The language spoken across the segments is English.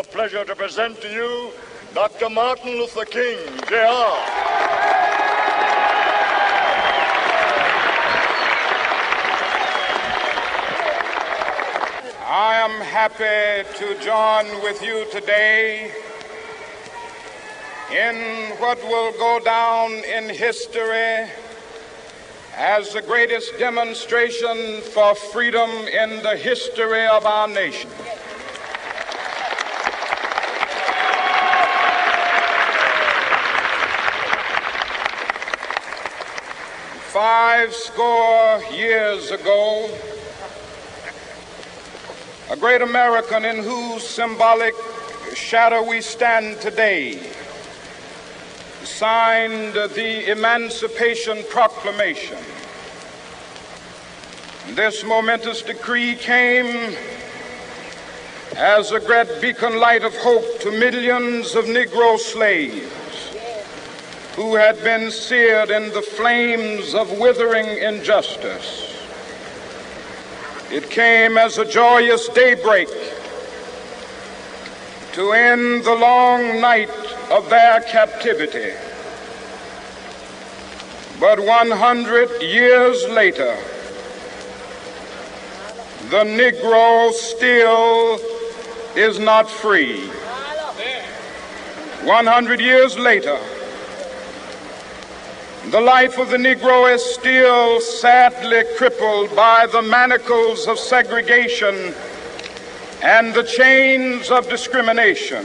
the pleasure to present to you Dr. Martin Luther King, Jr. I am happy to join with you today in what will go down in history as the greatest demonstration for freedom in the history of our nation. Five score years ago, a great American in whose symbolic shadow we stand today signed the Emancipation Proclamation. This momentous decree came as a great beacon light of hope to millions of Negro slaves who had been seared in the flames of withering injustice. It came as a joyous daybreak to end the long night of their captivity. But 100 years later, the Negro still is not free. 100 years later, the life of the Negro is still sadly crippled by the manacles of segregation and the chains of discrimination.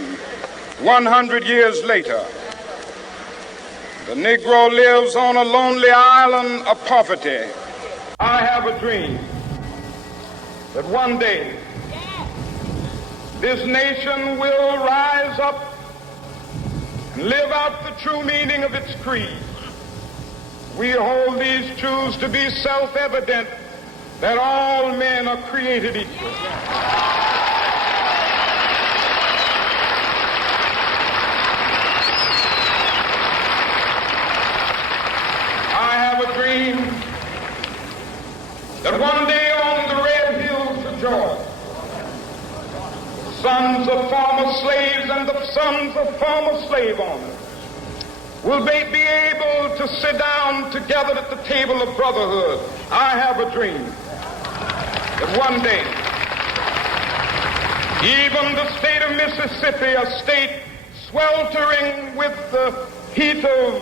100 years later, the Negro lives on a lonely island of poverty. I have a dream that one day this nation will rise up and live out the true meaning of its creed. We hold these truths to be self-evident, that all men are created equal. I have a dream that one day on the red hills of Georgia, the sons of former slaves and the sons of former slave owners will they be able to sit down together at the table of brotherhood. I have a dream that one day, even the state of Mississippi, a state sweltering with the heat of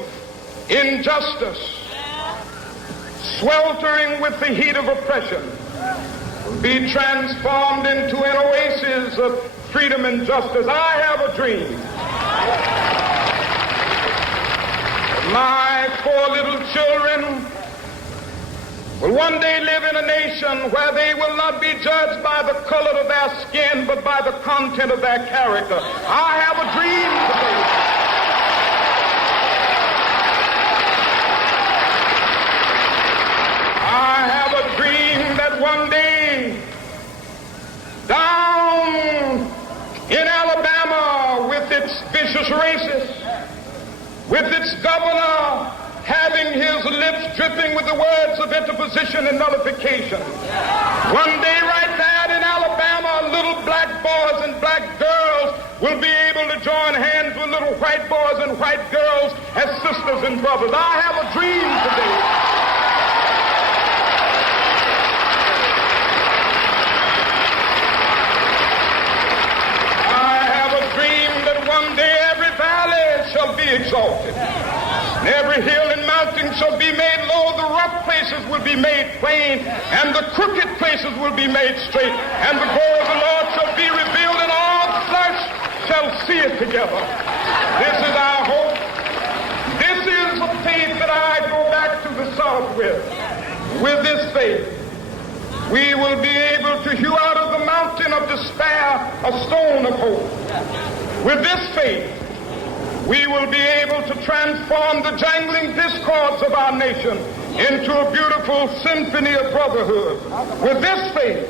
injustice, sweltering with the heat of oppression, will be transformed into an oasis of freedom and justice. I have a dream. My poor little children will one day live in a nation where they will not be judged by the color of their skin, but by the content of their character. I have a dream today. I have a dream that one day, down in Alabama with its vicious racists, with its governor having his lips dripping with the words of interposition and nullification. One day right there in Alabama, little black boys and black girls will be able to join hands with little white boys and white girls as sisters and brothers. I have a dream today. I have a dream that one day every valley shall be exalted, and every hill and mountain shall be made low. The rough places will be made plain, and the crooked places will be made straight, and the glory of the Lord shall be revealed, and all flesh shall see it together. This is our hope. This is the faith that I go back to the South with. With this faith, we will be able to hew out of the mountain of despair a stone of hope. With this faith, we will be able to transform the jangling discords of our nation into a beautiful symphony of brotherhood. With this faith,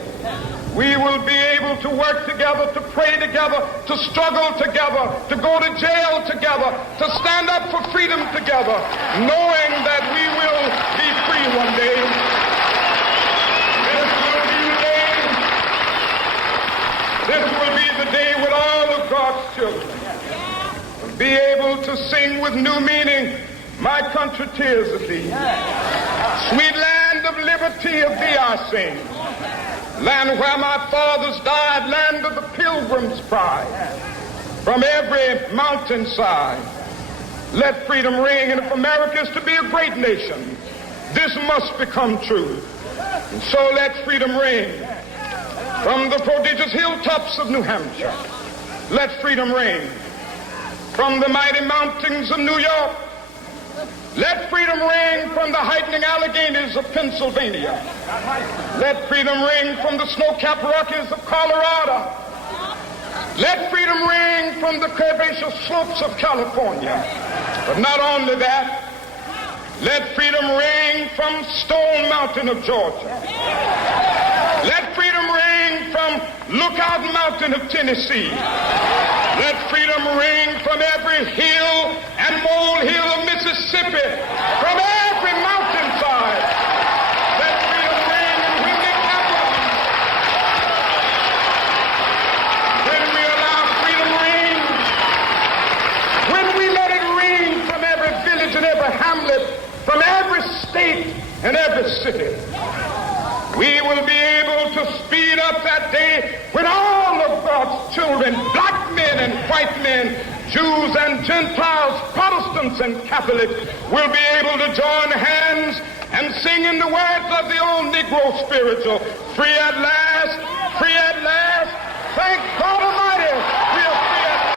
we will be able to work together, to pray together, to struggle together, to go to jail together, to stand up for freedom together, knowing that we will be free one day. This will be the day when all of God be able to sing with new meaning, my country, tears of thee. Sweet land of liberty, of thee I sing. Land where my fathers died, land of the pilgrim's pride. From every mountainside, let freedom ring. And if America is to be a great nation, this must become true. And so let freedom ring. From the prodigious hilltops of New Hampshire, let freedom ring. From the mighty mountains of New York, let freedom ring. From the heightening Alleghenies of Pennsylvania, let freedom ring. From the snow-capped Rockies of Colorado, let freedom ring. From the curvaceous slopes of California. But not only that, let freedom ring from Stone Mountain of Georgia. Let freedom ring from Lookout Mountain of Tennessee. Let freedom ring from every hill and molehill of Mississippi, from every mountainside. Let freedom ring, and when the capital, when we allow freedom ring, when we let it ring from every village and every hamlet, from every state and every city, we will be able to speed up that day when all of God's children, black men and white men, Jews and Gentiles, Protestants and Catholics, will be able to join hands and sing in the words of the old Negro spiritual, free at last.